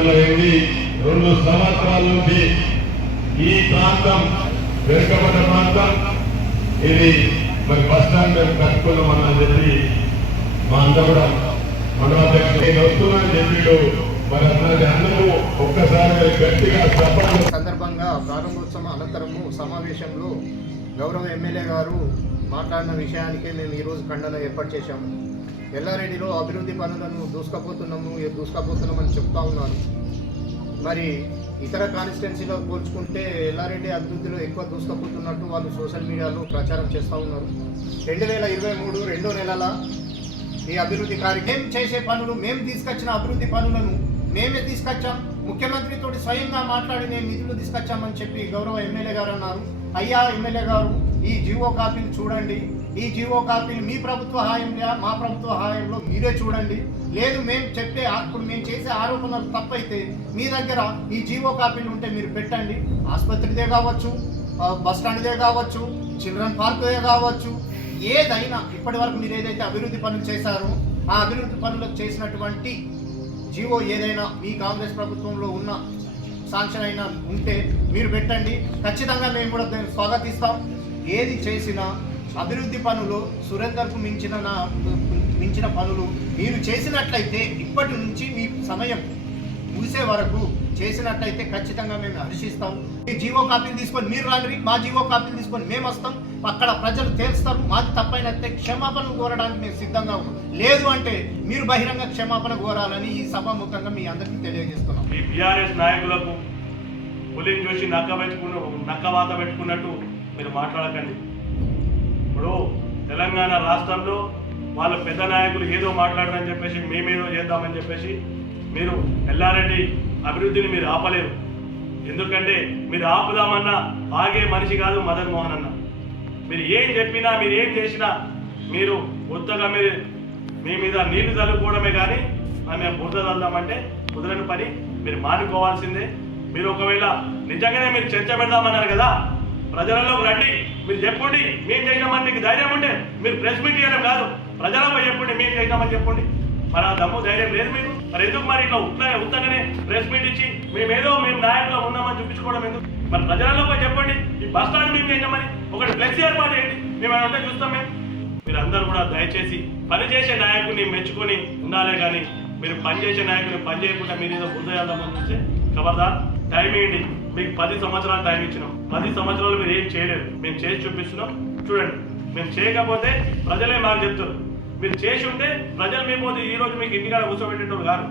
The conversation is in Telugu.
నియోజకవర్గంలో ఏంటి 2 సంవత్సరాల నుంచి ఈ ప్రాంతం వెనుకబడ్డ ప్రాంతం. ఇది మరి బస్ స్టాండ్ మేము కట్టుకున్నామని చెప్పి మా అంతా కూడా మండలాధ్యక్షుడు వస్తున్నానని చెప్పిడు. మరి అన్నది అందుకు ఒక్కసారి గట్టిగా సందర్భంగా ప్రారంభోత్సవం అనంతరము సమావేశంలో గౌరవ ఎమ్మెల్యే గారు మాట్లాడిన విషయానికే మేము ఈరోజు ఖండన ఏర్పాటు చేశాము. ఎల్లారెడ్డిలో అభివృద్ధి పనులను దూసుకుపోతున్నామని చెప్తా ఉన్నారు. మరి ఇతర కాన్స్టిట్యున్సీలో పోల్చుకుంటే ఎల్లారెడ్డి అభివృద్ధిలో ఎక్కువ దూసుకుపోతున్నట్టు వాళ్ళు సోషల్ మీడియాలో ప్రచారం చేస్తూ ఉన్నారు. 2023 2 నెలల ఈ అభివృద్ధి కార్యక్రమం చేసే పనులు మేము తీసుకొచ్చిన అభివృద్ధి పనులను మేమే తీసుకొచ్చాం. ముఖ్యమంత్రితో స్వయంగా మాట్లాడి మేము నిధులు తీసుకొచ్చామని చెప్పి గౌరవ ఎమ్మెల్యే గారు అన్నారు. అయ్యా ఎమ్మెల్యే గారు, ఈ జీవో కాపీలు చూడండి. ఈ జీవో కాపీలు మీ ప్రభుత్వ హాయంలో మా ప్రభుత్వ హాయంలో మీరే చూడండి. లేదు మేము ఇప్పుడు మేము చేసే ఆరోపణలు తప్పైతే మీ దగ్గర ఈ జీవో కాపీలు ఉంటే మీరు పెట్టండి. ఆసుపత్రిదే కావచ్చు, బస్ స్టాండ్దే కావచ్చు, చిల్డ్రన్ పార్క్దే కావచ్చు, ఏదైనా ఇప్పటి వరకు మీరు ఏదైతే అభివృద్ధి పనులు చేశారో ఆ అభివృద్ధి పనులకు చేసినటువంటి జీవో ఏదైనా మీ కాంగ్రెస్ ప్రభుత్వంలో ఉన్న శాంక్షన్ అయినా ఉంటే మీరు పెట్టండి. ఖచ్చితంగా మేము కూడా దాన్ని స్వాగతిస్తాం. ఏది చేసినా అభివృద్ధి పనులు సురేందర్కు మించిన పనులు మీరు చేసినట్లయితే ఇప్పటి నుంచి మీ సమయం ముగిసే వరకు చేసినట్లయితే ఖచ్చితంగా మేము హర్షిస్తాం. ఈ జీవో కాపీలు తీసుకొని మీరు రాండి, మా జీవో కాపీలు తీసుకొని మేము వస్తాం. అక్కడ ప్రజలు తేల్స్తారు. మాది తప్పైనట్టే క్షమాపణ కోరడానికి మేము సిద్ధంగా ఉన్నాం. లేదు అంటే మీరు బహిరంగ క్షమాపణ కోరాలని ఈ సభాముఖంగా మీ అందరికీ తెలియజేస్తున్నాం. ఈ బీఆర్ఎస్ నాయకులకు పులిని చూసి నక్కవాత పెట్టుకున్నట్టు మీరు మాట్లాడకండి. ఇప్పుడు తెలంగాణ రాష్ట్రంలో వాళ్ళ పెద్ద నాయకులు ఏదో మాట్లాడారని చెప్పేసి మేమేదో చేద్దామని చెప్పేసి మీరు ఎల్లారెడ్డి అభివృద్ధిని మీరు ఆపలేరు. ఎందుకంటే మీరు ఆపుదామన్నా ఆగే మనిషి కాదు మదన్ మోహన్ అన్న. మీరు ఏం చెప్పినా మీరు ఏం చేసినా మీరు కొత్తగా మీ మీద నీళ్లు చల్లుకోవడమే కానీ మేము బురద చల్దామంటే కుదరని పని. మీరు మానుకోవాల్సిందే. మీరు ఒకవేళ నిజంగానే మీరు చర్చ పెడదామన్నారు కదా, ప్రజలలోకి రండి, మీరు చెప్పండి మేము చేసినామని. మీకు ధైర్యం ఉంటే మీరు ప్రెస్ మీట్ చేయడం కాదు, ప్రజలకు చెప్పండి మేము చేసినామని చెప్పండి. మరి ఆ దమ్ము ధైర్యం లేదు మీరు. మరి ఎందుకు మరి ఇట్లా ఉత్తగానే ప్రెస్ మీట్ ఇచ్చి మేము నాయకులు ఉన్నామని చూపించుకోవడం ఎందుకు? మరి ప్రజలలో పోయి చెప్పండి ఈ బస్ స్టాండ్ మేము చేసినామని ఒకటి ఫ్లెక్సీ ఏర్పాటు చేయండి. మేము అంటే చూస్తాం. మీరు అందరూ కూడా దయచేసి పనిచేసే నాయకుడిని మెచ్చుకొని ఉండాలే కానీ మీరు పనిచేసే నాయకుని పని చేయకుండా మీరు ఏదో బుద్ధయాలని చూస్తే ఖబర్దార్. టైం ఏంటి? మీకు 10 సంవత్సరాలు టైం ఇచ్చినాం. 10 సంవత్సరాలు మీరు ఏం చేయలేదు. మేము చేసి చూపిస్తున్నాం, చూడండి. మేము చేయకపోతే ప్రజలే మాకు చెప్తారు. మీరు చేసి ఉంటే ప్రజలు మేము ఈ రోజు మీకు ఇంటికాడ కూర్చోబెట్టేటోళ్ళు కాదు.